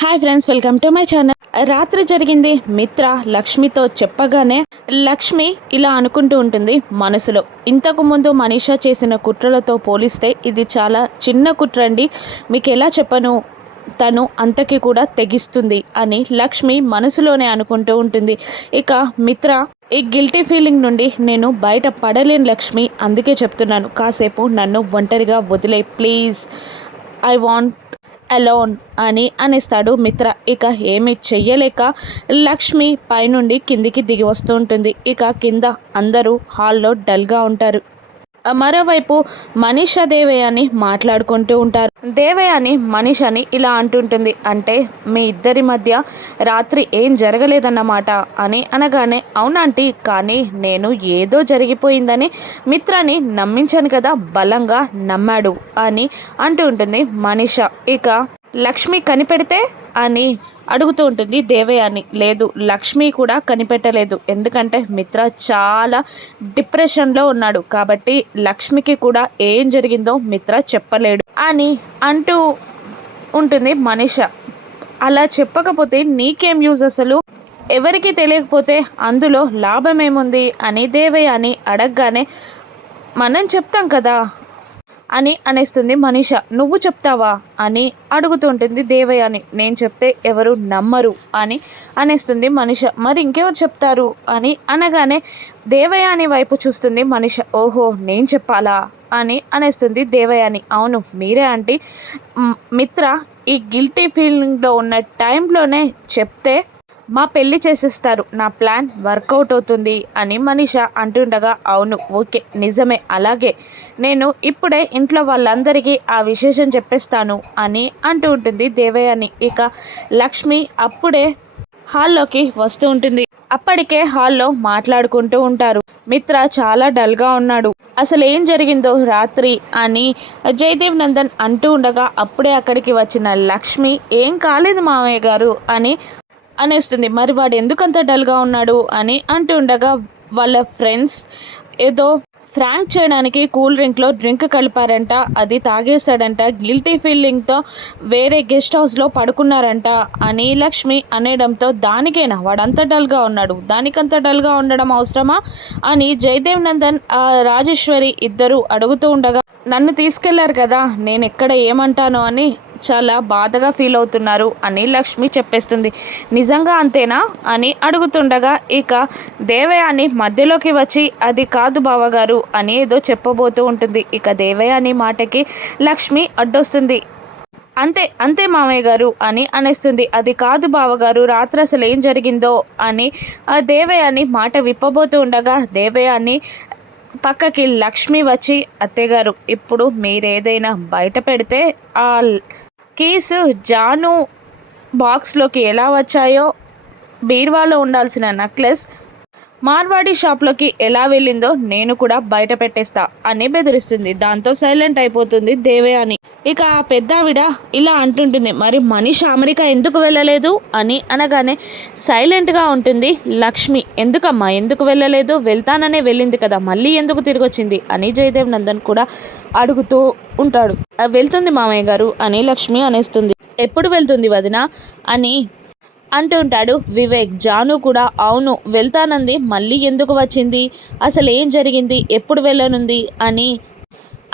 Hi friends welcome to my channel. రాత్రి జరిగింది మిత్ర లక్ష్మితో చెప్పగానే లక్ష్మి ఇలా అనుకుంటూ ఉంటుంది మనసులో. ఇంతకు ముందు మనీషా చేసిన కుట్రలతో పోలిస్తే ఇది చాలా చిన్న కుట్ర అండి. మీకు ఎలా చెప్పను? తను అంతకి కూడా తెగిస్తుంది అని లక్ష్మి మనసులోనే అనుకుంటూ ఉంటుంది. ఇక మిత్ర ఈ గిల్టీ ఫీలింగ్ నుండి నేను బయట పడలేను లక్ష్మి అందుకే చెప్తున్నాను. కాసేపు నన్ను ఒంటరిగా వదిలే ప్లీజ్. ఐ వాంట్ అలోన్ అని అనిస్తాడు మిత్ర. ఇక ఏమి చెయ్యలేక లక్ష్మి పైనుండి కిందికి దిగి వస్తూ ఉంటుంది. ఇక కింద అందరూ హాల్లో డల్గా ఉంటారు. మరోవైపు మనీషా దేవయాని మాట్లాడుకుంటూ ఉంటారు. దేవయాని మనీషాని ఇలా అంటుంటుంది. అంటే మీ ఇద్దరి మధ్య రాత్రి ఏం జరగలేదన్నమాట అని అనగానే అవునంటీ కానీ నేను ఏదో జరిగిపోయిందని మిత్రాన్ని నమ్మించాను కదా బలంగా నమ్మాడు అని అంటూ ఉంటుంది మనీష. ఇక లక్ష్మి కనిపెడితే అని అడుగుతూ ఉంటుంది దేవయాని లేదు లక్ష్మి కూడా కనిపెట్టలేదు. ఎందుకంటే మిత్ర చాలా డిప్రెషన్లో ఉన్నాడు. కాబట్టి లక్ష్మికి కూడా ఏం జరిగిందో మిత్ర చెప్పలేడు అని అంటూ ఉంటుంది మనిష. అలా చెప్పకపోతే నీకేం యూజ్ అసలు? ఎవరికి తెలియకపోతే అందులో లాభం ఏముంది? అని దేవయాని అడగగానే మనం చెప్తాం కదా అని అనేస్తుంది మనీష. నువ్వు చెప్తావా? అని అడుగుతుంటుంది దేవయాని నేను చెప్తే ఎవరు నమ్మరు అని అనేస్తుంది మనీష. మరి ఇంకెవరు చెప్తారు? అని అనగానే దేవయాని వైపు చూస్తుంది మనీష. ఓహో నేను చెప్పాలా? అని అనేస్తుంది దేవయాని అవును మీరే ఆంటీ. మిత్ర ఈ గిల్టీ ఫీలింగ్లో ఉన్న టైంలోనే చెప్తే మా పెళ్ళి చేసేస్తారు. నా ప్లాన్ వర్కౌట్ అవుతుంది అని మనీష అంటుండగా అవును ఓకే నిజమే అలాగే. నేను ఇప్పుడే ఇంట్లో వాళ్ళందరికీ ఆ విశేషం చెప్పేస్తాను అని అంటూ ఉంటుంది దేవయాని. ఇక లక్ష్మి అప్పుడే హాల్లోకి వస్తూ ఉంటుంది. అప్పటికే హాల్లో మాట్లాడుకుంటూ ఉంటారు. మిత్ర చాలా డల్గా ఉన్నాడు. అసలు ఏం జరిగిందో రాత్రి అని జయదేవ్ నందన్ అంటూ ఉండగా అప్పుడే అక్కడికి వచ్చిన లక్ష్మి ఏం కాలేదు మామయ్య గారు అని అనేస్తుంది. మరి వాడు ఎందుకంత డల్గా ఉన్నాడు? అని అంటూ ఉండగా వాళ్ళ ఫ్రెండ్స్ ఏదో ఫ్రాంక్ చేయడానికి కూల్ డ్రింక్లో డ్రింక్ కలిపారంట అది తాగేశాడంట గిల్టీ ఫీలింగ్తో వేరే గెస్ట్ హౌస్లో పడుకున్నారంట అని లక్ష్మి అనేయడంతో దానికేనా? వాడంత డల్గా ఉన్నాడు. దానికంత డల్గా ఉండడం అవసరమా? అని జయదేవ్ నందన్ రాజేశ్వరి ఇద్దరు అడుగుతూ ఉండగా నన్ను తీసుకెళ్ళారు కదా నేను ఎక్కడ ఏమంటానో అని చాలా బాధగా ఫీల్ అవుతున్నారు అని లక్ష్మి చెప్పేస్తుంది. నిజంగా అంతేనా? అని అడుగుతుండగా ఇక దేవయాని మధ్యలోకి వచ్చి అది కాదు బావగారు అని ఏదో చెప్పబోతూ ఉంటుంది. ఇక దేవయాని మాటకి లక్ష్మి అడ్డొస్తుంది. అంతే అంతే మామయ్య గారు అని అనేస్తుంది. అది కాదు బావగారు రాత్రి అసలు ఏం జరిగిందో అని ఆ దేవయాని మాట విప్పబోతూ ఉండగా దేవయాని పక్కకి లక్ష్మి వచ్చి అత్తయ్యగారు ఇప్పుడు మీరేదైనా బయట పెడితే ఆ కీస్ జాను బాక్స్లోకి ఎలా వచ్చాయో బీర్వాలో ఉండాల్సిన నెక్లెస్ మార్వాడి షాప్లోకి ఎలా వెళ్ళిందో నేను కూడా బయట పెట్టేస్తా అని బెదిరిస్తుంది. దాంతో సైలెంట్ అయిపోతుంది దేవే అని ఇక ఆ పెద్దావిడ ఇలా అంటుంటుంది మరి మనిషి అమెరికా ఎందుకు వెళ్ళలేదు? అని అనగానే సైలెంట్గా ఉంటుంది లక్ష్మి. ఎందుకమ్మా? ఎందుకు వెళ్ళలేదు? వెళ్తాననే వెళ్ళింది కదా మళ్ళీ ఎందుకు తిరిగి వచ్చింది అని జయదేవ్ నందన్ కూడా అడుగుతూ ఉంటాడు. వెళ్తుంది మామయ్య గారు అని లక్ష్మి అనేస్తుంది. ఎప్పుడు వెళ్తుంది వదిన? అని అంటుంటాడు వివేక్ జాను కూడా అవును వెళ్తానంది మళ్ళీ ఎందుకు వచ్చింది? అసలు ఏం జరిగింది? ఎప్పుడు వెళ్ళనుంది? అని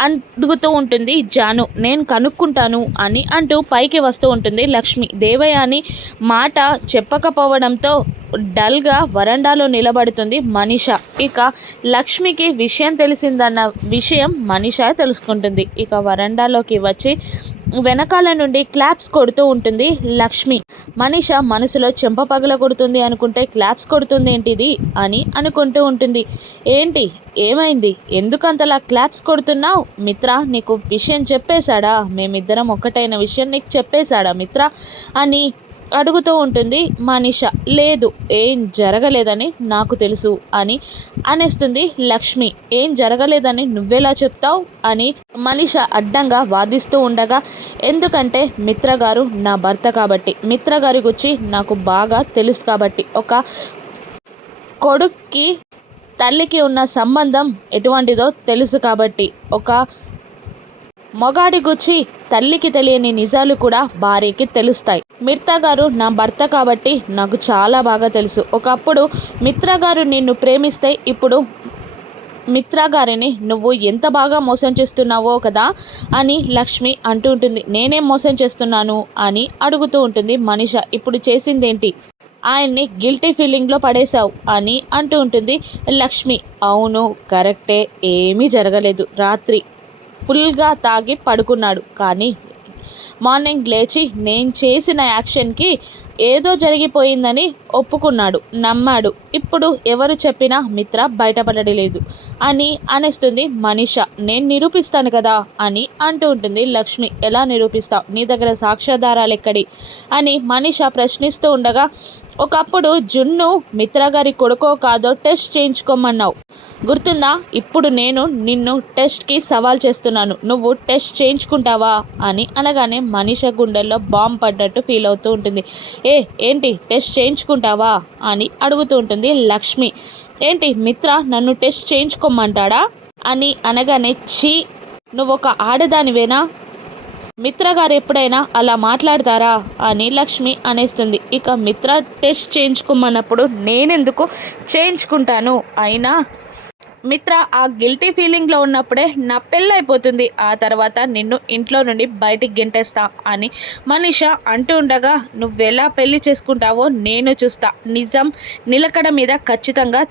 అడుగుతూ ఉంటుంది జాను. నేను కనుక్కుంటాను అని అంటూ పైకి వస్తూ ఉంటుంది లక్ష్మి. దేవయాని మాట చెప్పకపోవడంతో డల్గా వరండాలో నిలబడుతుంది మనిష. ఇక లక్ష్మికి విషయం తెలిసిందన్న విషయం మనిష తెలుసుకుంటుంది. ఇక వరండాలోకి వచ్చి వెనకాల నుండి క్లాప్స్ కొడుతూ ఉంటుంది లక్ష్మి. మనీష మనసులో చెంప పగల కొడుతుంది అనుకుంటే క్లాప్స్ కొడుతుంది ఏంటిది అని అనుకుంటూ ఉంటుంది. ఏంటి? ఏమైంది? ఎందుకంతలా క్లాప్స్ కొడుతున్నావు? మిత్ర నీకు విషయం చెప్పేశాడా? మేమిద్దరం ఒక్కటైన విషయం నీకు చెప్పేశాడా మిత్ర? అని అడుగుతూ ఉంటుంది మనిష లేదు ఏం జరగలేదని నాకు తెలుసు అని అనేస్తుంది లక్ష్మి. ఏం జరగలేదని నువ్వెలా చెప్తావు? అని మనిష అడ్డంగా వాదిస్తూ ఉండగా ఎందుకంటే మిత్ర గారు నా భర్త కాబట్టి మిత్ర గారి గురించి నాకు బాగా తెలుసు కాబట్టి ఒక కొడుక్కి తల్లికి ఉన్న సంబంధం ఎటువంటిదో తెలుసు కాబట్టి ఒక మొగాడి గుచ్చి తల్లికి తెలియని నిజాలు కూడా భార్యకి తెలుస్తాయి. మిత్ర గారు నా భర్త కాబట్టి నాకు చాలా బాగా తెలుసు. ఒకప్పుడు మిత్ర గారు నిన్ను ప్రేమిస్తే ఇప్పుడు మిత్ర గారిని నువ్వు ఎంత బాగా మోసం చేస్తున్నావో కదా అని లక్ష్మి అంటూ ఉంటుంది. నేనేం మోసం చేస్తున్నాను అని అడుగుతూ ఉంటుంది మనిష. ఇప్పుడు చేసిందేంటి? ఆయన్ని గిల్టీ ఫీలింగ్లో పడేశావు అని అంటూ ఉంటుంది లక్ష్మి. అవును కరెక్టే. ఏమీ జరగలేదు. రాత్రి ఫుల్గా తాగి పడుకున్నాడు. కానీ మార్నింగ్ లేచి నేను చేసిన యాక్షన్కి ఏదో జరిగిపోయిందని ఒప్పుకున్నాడు. నమ్మాడు. ఇప్పుడు ఎవరు చెప్పినా మిత్ర బయటపడలేదు. అని అనేస్తుంది మనిష. నేను నిరూపిస్తాను కదా అని అంటూ ఉంటుంది లక్ష్మి. ఎలా నిరూపిస్తావు? నీ దగ్గర సాక్ష్యాధారాలు ఎక్కడి? అని మనిష ప్రశ్నిస్తూ ఉండగా ఒకప్పుడు జున్ను మిత్ర గారి కొడుకో కాదో టెస్ట్ చేయించుకోమన్నావు. గుర్తుందా? ఇప్పుడు నేను నిన్ను టెస్ట్కి సవాల్ చేస్తున్నాను. నువ్వు టెస్ట్ చేయించుకుంటావా? అని అనగానే మనిష గుండెల్లో బాంబ్ పడ్డట్టు ఫీల్ అవుతూ ఉంటుంది. ఏ ఏంటి? టెస్ట్ చేయించుకుంటావా? అని అడుగుతూ ఉంటుంది లక్ష్మి. ఏంటి? మిత్ర నన్ను టెస్ట్ చేయించుకోమంటాడా? అని అనగానే చీ నువ్వు ఒక ఆడదానివేనా? మిత్ర గారు ఎప్పుడైనా అలా మాట్లాడతారా అని లక్ష్మి అనేస్తుంది. ఇక మిత్ర టెస్ట్ చేయించుకోమన్నప్పుడు నేనెందుకు చేయించుకుంటాను? అయినా మిత్ర ఆ గిల్టీ ఫీలింగ్లో ఉన్నప్పుడే నా పెళ్ళైపోతుంది. ఆ తర్వాత నిన్ను ఇంట్లో నుండి బయటికి గెంటేస్తా అని మనిష అంటూ ఉండగా నువ్వెలా పెళ్ళి చేసుకుంటావో నేను చూస్తా. నిజం నిలకడ మీద ఖచ్చితంగా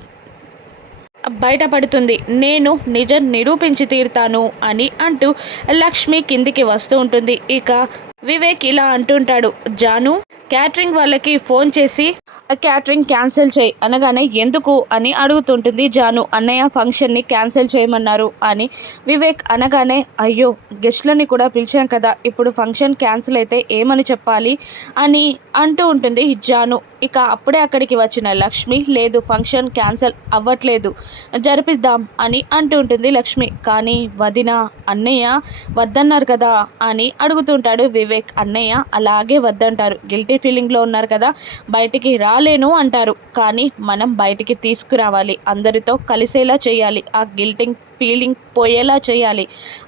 బయటపడుతుంది. నేను నిజం నిరూపించి తీరుతాను అని అంటూ లక్ష్మి కిందికి వస్తూ ఉంటుంది. ఇక వివేక్ ఇలా అంటుంటాడు. జాను క్యాటరింగ్ వాళ్ళకి ఫోన్ చేసి క్యాటరింగ్ క్యాన్సిల్ చేయి అనగానే ఎందుకు? అని అడుగుతుంటుంది జాను. అన్నయ్య ఫంక్షన్ని క్యాన్సిల్ చేయమన్నారు. అని వివేక్ అనగానే అయ్యో గెస్ట్లని కూడా పిలిచాం కదా ఇప్పుడు ఫంక్షన్ క్యాన్సిల్ అయితే ఏమని చెప్పాలి? అని అంటూ ఉంటుంది జాను. ఇక అప్పుడే అక్కడికి వచ్చిన లక్ష్మి లేదు ఫంక్షన్ క్యాన్సిల్ అవ్వట్లేదు జరిపిద్దాం అని అంటుంటుంది లక్ష్మి. కానీ వదిన అన్నయ్య వద్దన్నారు కదా అని అడుగుతుంటాడు వివేక్. అన్నయ్య అలాగే వద్దంటారు. గిల్టీ ఫీలింగ్లో ఉన్నారు కదా బయటికి రాలేను అంటారు. కానీ మనం బయటికి తీసుకురావాలి అందరితో కలిసేలా చేయాలి ఆ గిల్టింగ్ ఫీలింగ్ పోయేలా చేయాలి.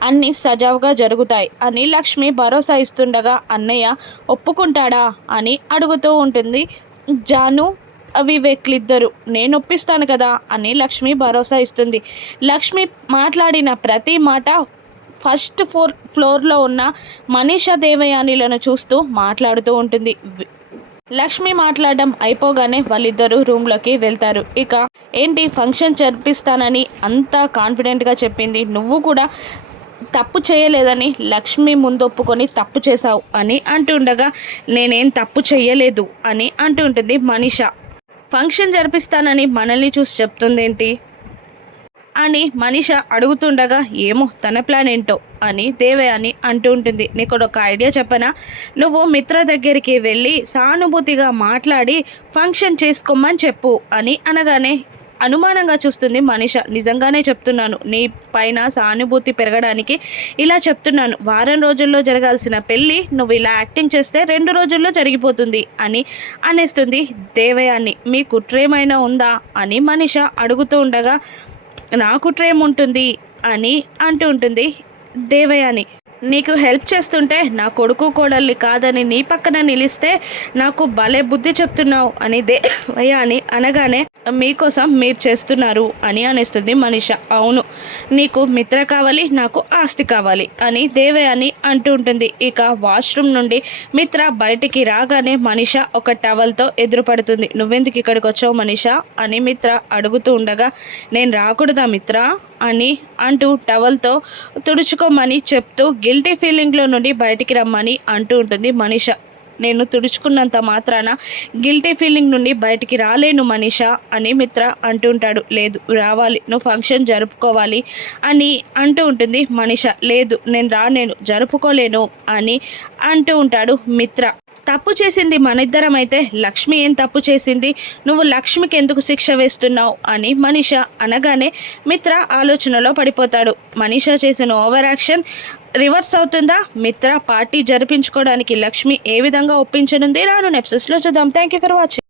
అన్నీ సజావుగా జరుగుతాయి అని లక్ష్మి భరోసా ఇస్తుండగా అన్నయ్య ఒప్పుకుంటాడా అని అడుగుతూ ఉంటుంది జాను వివేక్లిద్దరు నేను ఒప్పిస్తాను కదా అని లక్ష్మి భరోసా ఇస్తుంది. లక్ష్మి మాట్లాడిన ప్రతి మాట ఫస్ట్ ఫోర్ ఫ్లోర్లో ఉన్న మనీషా దేవయానిలను చూస్తూ మాట్లాడుతూ ఉంటుంది. లక్ష్మి మాట్లాడడం అయిపోగానే వాళ్ళిద్దరూ రూమ్లోకి వెళ్తారు. ఇక ఏంటి ఫంక్షన్ జరిపిస్తానని అంత కాన్ఫిడెంట్గా చెప్పింది. నువ్వు కూడా తప్పు చేయలేదని లక్ష్మి ముందు ఒప్పుకొని తప్పు చేశావు అని అంటుండగా నేనేం తప్పు చేయలేదు అని అంటుంటుంది మనిష. ఫంక్షన్ జరిపిస్తానని మనల్ని చూసి చెప్తుందేంటి? అని మనిష అడుగుతుండగా ఏమో తన ప్లాన్ ఏంటో అని దేవయాని అంటూ ఉంటుంది నీకు ఒక ఐడియా చెప్పనా? నువ్వు మిత్ర దగ్గరికి వెళ్ళి సానుభూతిగా మాట్లాడి ఫంక్షన్ చేసుకోమని చెప్పు అని అనగానే అనుమానంగా చూస్తుంది మనిష. నిజంగానే చెప్తున్నాను నీ పైన సానుభూతి పెరగడానికి ఇలా చెప్తున్నాను. వారం రోజుల్లో జరగాల్సిన పెళ్ళి నువ్వు ఇలా యాక్టింగ్ చేస్తే రెండు రోజుల్లో జరిగిపోతుంది అని అనేస్తుంది దేవయాన్ని మీ కుట్రేమైనా ఉందా అని మనిష అడుగుతూ ఉండగా నాకు ట్రేమ్ ఉంటుంది అని అంటూ ఉంటుంది దేవయాని. నీకు హెల్ప్ చేస్తుంటే నా కొడుకు కోడల్ని కాదని నీ పక్కన నిలిస్తే నాకు భలే బుద్ధి చెప్తున్నావు అని దేవయ్య అని అనగానే మీకోసం మీరు చేస్తున్నారు అని అనేస్తుంది మనిష. అవును నీకు మిత్ర కావాలి నాకు ఆస్తి కావాలి అని దేవయాని అంటూ ఉంటుంది. ఇక వాష్రూమ్ నుండి మిత్ర బయటికి రాగానే మనిష ఒక టవల్తో ఎదురుపడుతుంది. నువ్వెందుకు ఇక్కడికి వచ్చావు మనిష? అని మిత్ర అడుగుతూ ఉండగా నేను రాకూడదా మిత్ర? అని అంటూ టవల్తో తుడుచుకోమని చెప్తూ గిల్టీ ఫీలింగ్లో నుండి బయటికి రమ్మని అంటూ ఉంటుంది మనిష. నేను తుడుచుకున్నంత మాత్రాన గిల్టీ ఫీలింగ్ నుండి బయటికి రాలేను మనీష అని మిత్ర అంటుంటాడు లేదు రావాలి నువ్వు ఫంక్షన్ జరుపుకోవాలి అని అంటూ ఉంటుంది మనీష. లేదు నేను రానేను జరుపుకోలేను అని అంటూ ఉంటాడు మిత్ర. తప్పు చేసింది మన ఇద్దరం అయితే. లక్ష్మి ఏం తప్పు చేసింది? నువ్వు లక్ష్మికి ఎందుకు శిక్ష వేస్తున్నావు? అని మనీష అనగానే మిత్ర ఆలోచనలో పడిపోతాడు. మనీష చేసిన ఓవర్ యాక్షన్ రివర్స్ అవుతుందా? మిత్ర పార్టీ జరిపించుకోవడానికి లక్ష్మి ఏ విధంగా ఒప్పించనుంది? రాను నెప్సెస్లో చూద్దాం. Thank you for watching